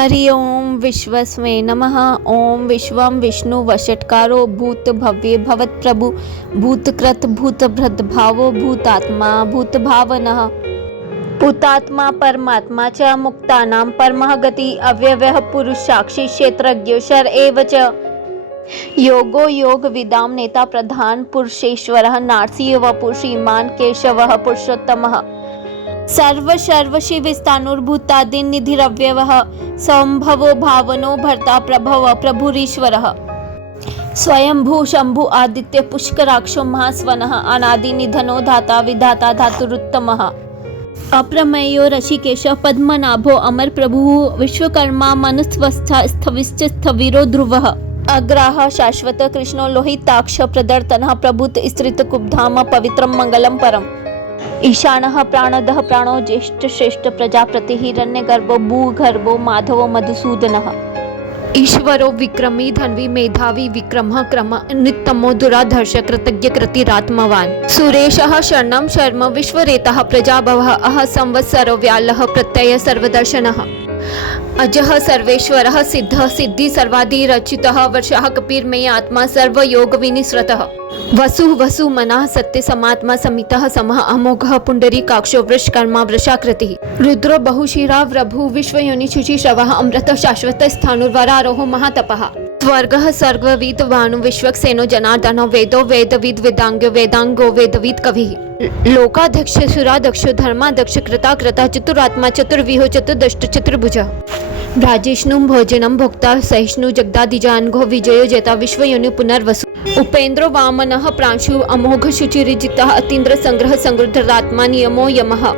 हरि ओम विश्वस्मै नमः। ओम विश्वं विष्णु वषट्कारो भूत भव्ये भवत् प्रभु भूतकृत भूतभृत भावो भूतात्मा भूत भावनः भूतात्मा परमात्मा च मुक्तानां परमः गति अव्ययः पुरुष साक्षी क्षेत्रज्ञो शर एव च योगो योग विदां नेता प्रधान पुरुषेश्वरः नारसिंह वपुः श्रीमान् केशवः पुरुषोत्तमः सर्व सर्व शिवस्तानुर्भूतादि निधिरव्ययः संभवो भावनो भर्ता प्रभव प्रभुरीश्वरः स्वयंभू शंभु आदित्य पुष्कराक्षो महास्वनः अनादि निधनो धाता विधाता धातुरुत्तमः अप्रमेयो ऋषिकेश पद्मनाभो अमर प्रभुः विश्वकर्मा मनुस्वस्थ स्थविश्च स्थविरो ध्रुवः अग्राह शाश्वत कृष्णो लोहिताक्ष प्रदर्तनः प्रभुत स्त्रित कुब्धाम पवित्रं मंगलम परम ईशानः प्राणदः प्राणो ज्येष्ठ श्रेष्ठ प्रजापति हिरण्यगर्भो भूगर्भो माधवो मधुसूदनः ईश्वरो विक्रमी धन्वी मेधावी विक्रमः क्रम नित्यमो दुराधर्ष कृतज्ञ कृतिरात्मवान् सुरेशः शरणं शर्म विश्वरेतः प्रजाभवः अह संवत्सरो व्यालः प्रत्यय सर्वदर्शनः अजः सर्वेश्वरः सिद्धः सिद्धि सर्वाधिरचितः वर्षः कपिर्मेय आत्मा सर्वयोग विनिसृतः वसुः वसु मनः सत्य समात्मा समितः समः अमोघः पुंडरीकाक्षो वृषकर्मा वृषाकृतिः रुद्रो बहुशिरा प्रभु विश्वयोनि शुचिश्रवः अमृतः शाश्वत स्थाणुर्वरारोहो महातपः स्वर्गः सर्वविद भानु विश्वक्सेनो जनार्दनो वेदो वेदविद वेदांगो वेदांगो वेदविद कविः लोकाध्यक्ष सुराध्यक्ष धर्माध्यक्ष कृता चतुरात्मा चतुर्विहो चतुर्दष्ट चतुर्भुजः राजेष्णु भोजनम भोक्ता सहिष्णु जगदादिजानघो विजयो जेता विश्वयोनि पुनर्वसु उपेन्द्रो वामनः प्रांशु अमोघ शुचिरिजितः अतीन्द्र संग्रह संगृद्धरात्मा नियमो यमः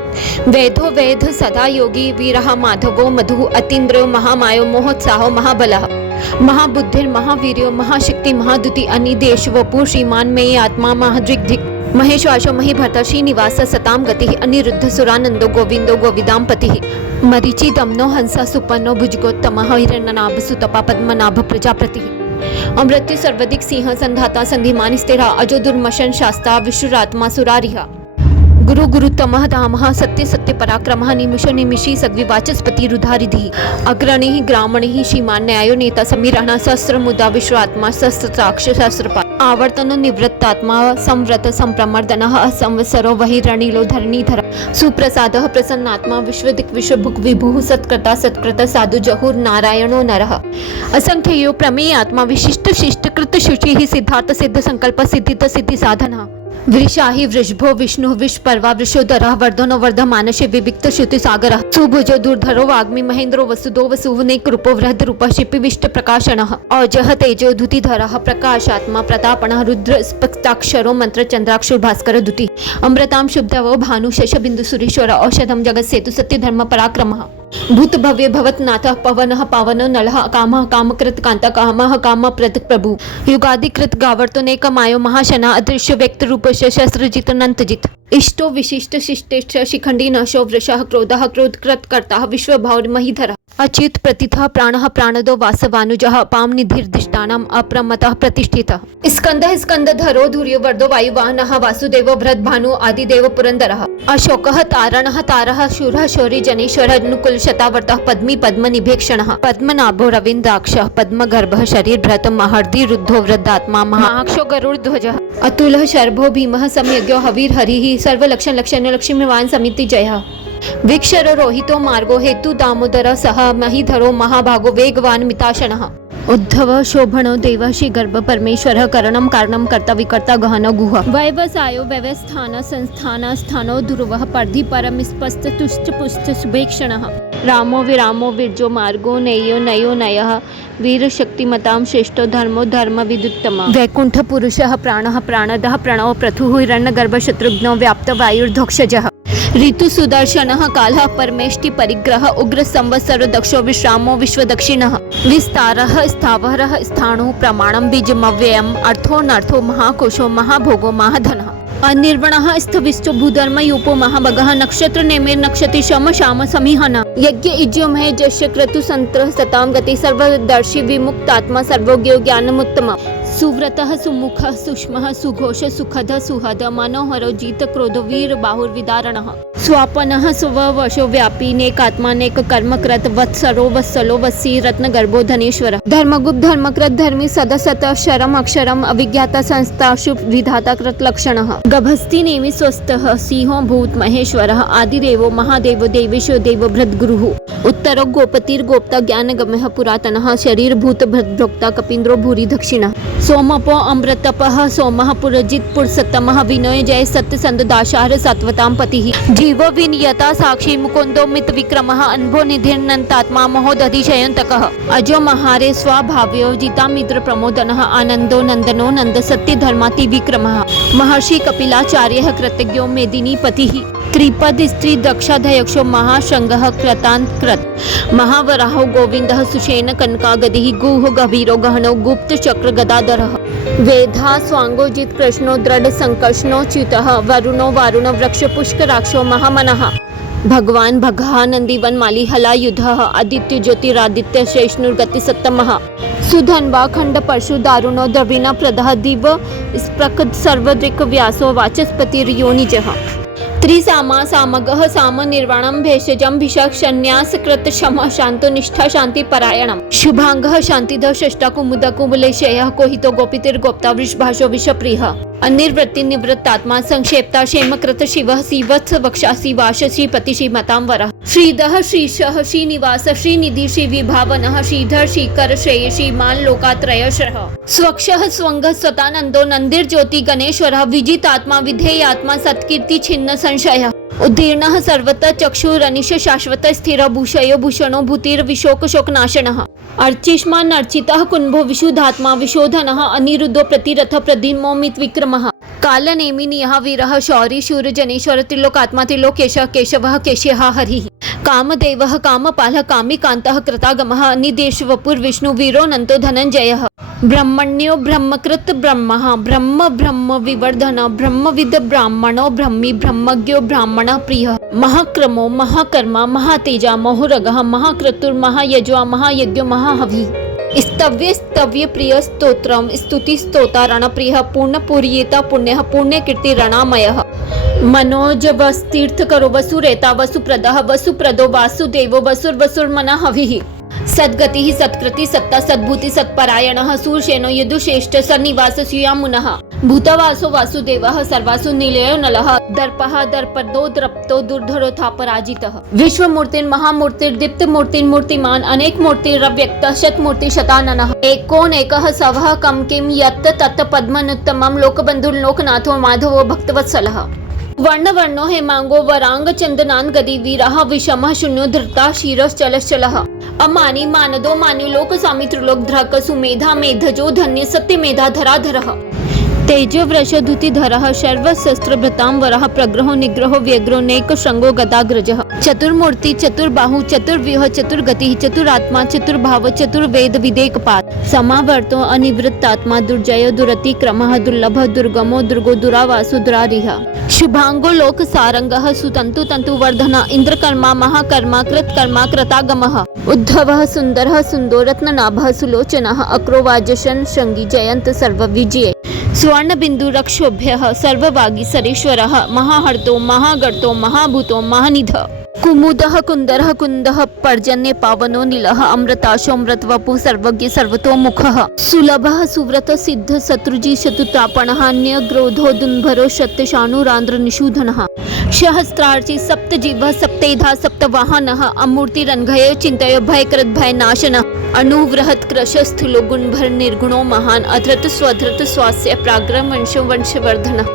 वेदो वेद सदा योगी वीरः माधवो मधु अतीन्द्रो महामायो मोहोत्साहो महाबलः महाबुद्धिर्महावीर्यो महाशक्ति महादुति अनिदेश वपु श्रीमान में आत्मा महादृग्धिक महेश्वासो महीभर्ता श्रीनिवास सताम गतिः अनिरुद्ध सुरानंदो गोविंदो गोविदाम पतिः मरीचि दमनो हंसा सुपन्नो भुजगोत्तमः हिरण्यनाभ सुतपा पद्मनाभ प्रजापतिः अमृत्यु सर्वदिक सिंह संधाता संधिमान स्थिरा अजो दुर्मशन शास्ता विश्वरात्मा सुरारिहा गुरु गुरुतमः धामः सत्य सत्य पराक्रमः निमिषो निमिषी सद्विवाचस्पति रुधारिधि अग्रणिः ग्रामणिः श्रीमान न्यायो नेता समीरणः सहस्रमुदा विश्वात्मा सहस्राक्ष सहस्रपाद आवर्तनो निवृत्तात्मा संव्रत संप्रमर्दनः असंवत्सरो वहिरणीलो धरणीधर सुप्रसादः प्रसन्नात्मा विश्वदिक् विश्वभुक् विभुः सत्कृता सत्कृत साधु जहुर् नारायणो नरः असंख्यो प्रमेय आत्मा विशिष्ट शिष्ट कृत शुचिः सिद्धार्थ सिद्ध संकल्प सिद्धित सिद्धि साधनः वृषाहि वृषभो विष्णु विश्वपर्वा वृषोधरः वर्धनो वर्धमानशे विविक्त श्रुति सागरः सुभुजो दुर्धरो वाग्मी महेन्द्रो वसुदो वसुवने कृपो वृहद रूपः शिपिविष्ट प्रकाशनः औजः तेजो धुतिधरः प्रकाशात्मा प्रतापणः रुद्र स्पष्टाक्षरो मंत्र चंद्राक्षर भास्कर दुति अमृतां शुभ्धवो भानु शश बिंदु सुरेश्वर औषधम जगत सेतु सत्य धर्म पराक्रमः भूत भव्य भवतनाथः पवनः पावनो नलः कामः कामकृत कांता कामः काम प्रद प्रभु युगादिकृत गावर्तनेक मायो महाशना अदृश्य व्यक्त रूप शस्त्रजित नंतजित इष्टो विशिष्ट शिष्टेष्ठ शिखंडी नशो वृषः क्रोधः क्रोधकृत कर्ता विश्वभाव महीधरः अच्युत प्रतिथः प्राणः प्राणदो वासवानुजः पाम निधिर्दिष्टानाम् अप्रमतः प्रतिष्ठितः स्कंदः स्कंदधरो धुर्यो वर्धो वायुवाहनः वासुदेवो भरद्भानु आदिदेव पुरंदरः अशोकः तारणः तारः शूरः शौर्य जनेश्वरः नुकुल शतावर्तः पद्मी पद्म निभेक्षणः पद्मनाभो रविन्द्राक्षः पद्मगर्भः शरीरभृत महर्दि रुद्धो वृद्धात्मा महाक्षो गरुड़ध्वजः अतुलः शर्भो भीमः सम्यज्ञो हवीर हरिः सर्वलक्षण लक्षण लक्ष्मीवान समिति जयः विक्षरो रोहितो मार्गो हेतु दामोदर सह महीधरो महाभागो वेगवान मिताशनः उद्धव शोभनो देव श्री गर्भ परमेश्वरः करणं कारणं कर्ता विकर्ता गहन गुह व्यवसायो व्यवस्थान संस्थान स्थानो ध्रुवः पर्धि परम स्पष्ट तुष्ट पुष्ट शुभेक्षणः रामो विरामो विरजो मार्गो नयो नयो नयः वीर शक्तिमतां श्रेष्ठो धर्मो धर्म विदुत्तम वैकुंठ पुरुषः प्राणः प्राणदः प्रणव प्रथुः हिरण्यगर्भ शत्रुघ्नो व्याप्त वायुर्धोक्षजः ऋतु सुदर्शनः कालः परमेष्टि परिग्रह उग्र संवत्सरो दक्षो विश्रामो विश्वदक्षिणः विस्तारः स्थावरः स्थाणु प्रमाणं बीजमव्ययम् अर्थोऽनर्थो महाकोशो महाभोगो महाधनः अनिर्वणः स्थविष्टो भूधर्म यूपो महाभगः नक्षत्र नेमे नक्षति शम श्याम समीहन यज्ञ इज्यो महे जस्य क्रतु संत्र सताम गति सर्वदर्शी विमुक्तात्मा सर्वज्ञो ज्ञानमुत्तम सुव्रतः सुमुखः सुष्मः सुघोष सुखद सुहद मनोहरो जित क्रोधवीर बाहुर्विदारणः स्वापनः स्ववशो व्यापी नेकात्मानेक कर्मकृत वत्सरो वत्सलो वत्सी रत्नगर्भो धनेश्वर धर्मगुप्त धर्मकृत धर्मी सदसत शरम अक्षरम अभिज्ञाता संस्था शुभ विधाता कृत लक्षणः गभस्ति नेमि स्वस्थः सिंहो भूत महेश्वरः आदिदेवो महादेवो देवेशो देव भृद्गुरुः उत्तरो गोपतिर्गोप्ता ज्ञानगम्यः पुरातनः शरीर भूत भृद्भोक्ता कपीन्द्रो भूरि दक्षिणः सोमपो अमृतपः सोमः पुरजित पुरुषोत्तमः विनय जय सत्य संदाशार सत्वतां पतिः जीव विनियता साक्षी मुकुंदो मित विक्रमः अनुभो निधिर्नन्तात्मा महोदधिशयन्तकः अजो महारे स्वाभाव्यो जिता मित्र प्रमोदनः आनंदो नंदनो नंद सत्य धर्माति विक्रमः महर्षि कपिलाचार्यः कृतज्ञो मेदिनी पतिः त्रिपद स्त्री दक्षाधयक्षो महाशंगः कृतांत कृत महावराहो गोविंदः सुषेण कनकागदिः गुह गभीरो गहनो गुप्त चक्र गदाधरः वेधा स्वांगोजित कृष्णो दृढ़ संकर्षणो च्युतः वरुणो वारुण वृक्ष पुष्कराक्षो महामनः भगवान भगः नंदीवन माली हलायुधः आदित्य ज्योतिरादित्य शेषनुर्गति सत्तमः सुधन्वा खंड परशु दारुणो द्रविण प्रदः दिव स्प्रकद सर्वदृक् व्यासो वाचस्पतिर्योनिजः त्रिसामा सामगः साम निर्वाणं भेषजं भिषक् संन्यास कृत क्षम शांतो निष्ठा शांति परायणम शुभांगः शांतिधः षष्ठा कुमुद कुमलेशयः कोहितो गोपितिर्गोप्ता वृषभाषो विषप्रियः अनिर्वृत्ति निवृत्तात्मा संक्षेप्ता क्षेमकृत शिवः श्रीवत्स वक्षासी वाश श्रीपति श्रीमतांवरः श्रीधः श्रीशः श्रीनिवास श्रीनिधि श्रीविभावनः श्रीधर श्रीकर श्रेय श्रीमान लोकात्रयशः स्वक्षः स्वंगः स्वतानंदो नंदिर्ज्योति गणेश्वरः विजितात्मा विधेयात्मा सत्कीर्ति छिन्न संशयः उद्दीर्णः सर्वतः चक्षुरनिश शाश्वत स्थिर भूषयो भूषणो भूतिर विशोक शोकनाशनः अर्चिष्मान अर्चितः कुंभो विशुद्धात्मा विशोधनः अनिरुद्धो प्रतिरथ प्रद्युम्नोमित विक्रमः कालनेमिनियः वीरः शौरी शूर जनेश्वर त्रिलोकात्मा त्रिलोकेशः केशवः केश्यः हरिः कामदेवः कामपालः कामिकान्तः कृतागमः निदेशवपुर्विष्णु वीरो नन्तो धनञ्जयः ब्रह्मण्यो ब्रह्मकृत ब्रह्मः ब्रह्म ब्रह्म विवर्धन ब्रह्मविद ब्राह्मणो ब्रह्मी ब्रह्मज्ञो ब्राह्मणः प्रियः महाक्रमो महाकर्मा महातेजा महोरगः महाक्रतुर्महायजो महायज्ञो महाहविः स्तव्य स्तव्य प्रिय स्तोत्रम स्तुति स्तोतारण प्रिय पूर्ण पूर्येता पुण्यः पुण्य कीर्ति रणामयः मनोज वस्तीर्थ करो वसुरेता वसुप्रदः वसुप्रदो वासुदेवो वसुर्वसुर्मनः हविः सद्गति सत्कृति सत्ता सद्भूति सत्परायणः सूरसेनो यदुश्रेष्ठ सन्निवास सुयामुनः भूतवासो वासुदेवः सर्वासु निलयो नलः दर्पः दर्पदो द्रप्तो दुर्धरो पराजितः विश्वमूर्तिर् महामूर्तिर् दीप्त मूर्तिर् मूर्तिमान अनेक मूर्तिरव्यक्तः शतमूर्ति शताननः एकोनेकः सवः कं किं यत् तत् पद्मनुत्तमं लोकबन्धुर्लोकनाथो माधवो भक्तवत्सलः वर्णवर्णो हेमांगो वरांग चंदनान गदी वीरः विषमः शून्यो धृता क्षीरश्चलश्चलः अमानी मानदो मान्यो लोक स्वामी त्रिलोक धृक सुमेधा मेधजो धन्य सत्य मेधा धराधरः तेजो वृषधुतिधरः सर्वशस्त्रभृतांवरः प्रग्रहो निग्रहो व्यग्रो नेक श्रृंगो गदाग्रजः चतुर्मूर्ति चतुर्बाहु चतुर्व्यूह चतुर्गति चतुरात्मा चतुर्भाव चतुर्वेद विदेकपात समावर्तो अनिवृत्तात्मा दुर्जयो दुरतिक्रमः दुर्लभ दुर्गमो दुर्गो दुरावासो दुरारिह शुभांगो लोक सारंगः सुतंतु तंतुवर्धन इंद्रकर्मा महाकर्मा कृतकर्मा कृतागमः उद्धवः सुंदरः सुंदो रत्ननाभः सुलोचनः अक्रोवाजशन शृंगी जयंत सर्वविजये स्वर्णबिंदु रक्षोभ्यः सर्ववागी सरेश्वरः महाहर्तो महागर्तो महाभूतो महानिधः कुमुदः कुंदरः कुंदः पर्जन्य पावनो नीलः अमृताशो अमृतवपु सर्वज्ञ सर्वतोमुखः सुलभः सुव्रत सिद्ध शत्रुजी शतुतापणः अन्यग्रोधो दुन्भरो शत्यशानुरांध्र निषूधनः सहस्रार्ची सप्तजीवः सप्तेधा सप्तवाहनः अमूर्तिरन्घयो चिन्तयो भयकृत भयनाशनः अणुवृहत् कृश स्थूलो गुणभर निर्गुणो महान अधृत स्वधृत स्वास्य प्राग्रह वंशो वंशवर्धनः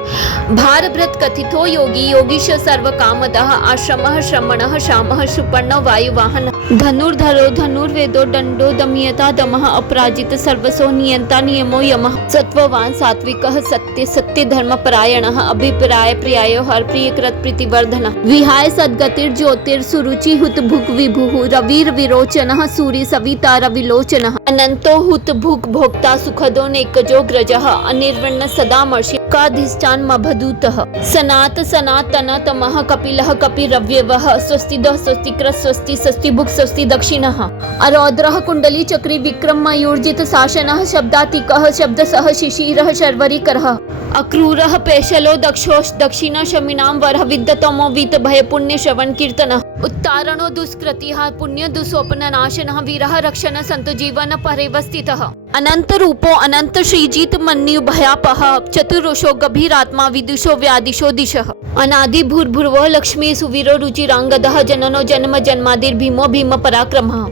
भारभृत कथितो योगी योगीश सर्वकामदः आश्रमः श्रमणः शामः सुपर्ण वायुवाहन धनुर्धरो धनुर्वेदो दंडो दमयता दमः अपराजित सर्वसो नियंता नियमो यमः सत्ववान सात्विकः सत्य सत्य धर्म परायणः अभिप्राय प्रियायो हर प्रियकृत प्रीतिवर्धनः विहाय सद्गतिर्ज्योतिर्सुरुचि हुत भुक् विभुः रविर् विरोचनः सूरि सविता रविलोचनः अनंतो हुत भुक् भोक्ता सुखदो नेकजो ग्रजः अनिर्वण्ण सदामर्षि काधिष्ठान मभदूतः सनात सनातन तमः कपिलः कपिरव्यवः स्वस्तिदः स्वस्तिकृत स्वस्ति स्वस्तिभुक् स्वस्ति दक्षिणः अरौद्रः कुंडली चक्री विक्रम मयूर्जित शासनः शब्दातिकः शब्दसः शिशिरः शर्वरीकरः अक्रूरः पेशलो दक्षोष दक्षिण शमिनां वरः विद्यतमो वीत भय पुण्य श्रवण कीर्तनः उत्तारणो दुष्कृतिः पुण्य दुस्वप्न नाशनः वीरः रक्षण संत जीवन परिवस्थितः अनंत रूपो अनंत श्रीजीत मन्यु भयापः चतुरुषो गभीरात्मा विदुषो व्यादिशो दिशः अनादि भूर्भुवः लक्ष्मी सुवीरो रुचिरांगदः जननो जन्म जन्मादिर्भीमो भीम पराक्रमः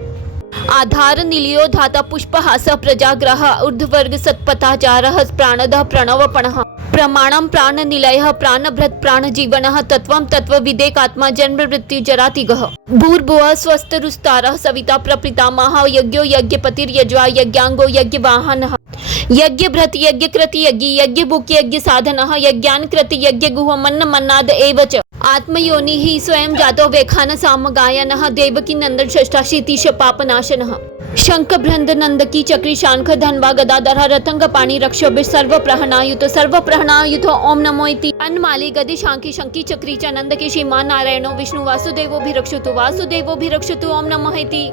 आधार निलियो धाता पुष्पहास प्रजाग्रह ऊर्ध्वर्ग सत्पथाचारः प्राणदः प्रणवपणः प्रमाणं प्राण निलयः प्राणभृत् प्राण जीवनः तत्वं तत्व विदेकात्मा जन्म मृत्यु जरातिगः भूर्भुवः स्वस्तरुस्तारः सविता प्रपितामहः यज्ञो यज्ञपतिर्यज्वा यज्ञांगो यज्ञवाहनः यज्ञभृत यज्ञकृति यज्ञ यज्ञभुक् यज्ञ साधनः यज्ञानकृति यज्ञगुह मन्न मन्नाद एव च आत्मयोनिः स्वयं जातो वेखान सामगायनः देवकी नंदन षष्ठाशीतिश पापनाशनः शंख भ्रंद नंदकी चक्री शांख धनवा गदाधर रतंग पाणी रक्षोभिः सर्व प्रहणायुतो ओम नमो इति अन्माली गदि शांखी शंकी चक्री च नंदकी श्रीमान नारायणो विष्णु वासुदेवोभिरक्षतु ओम नमः इति।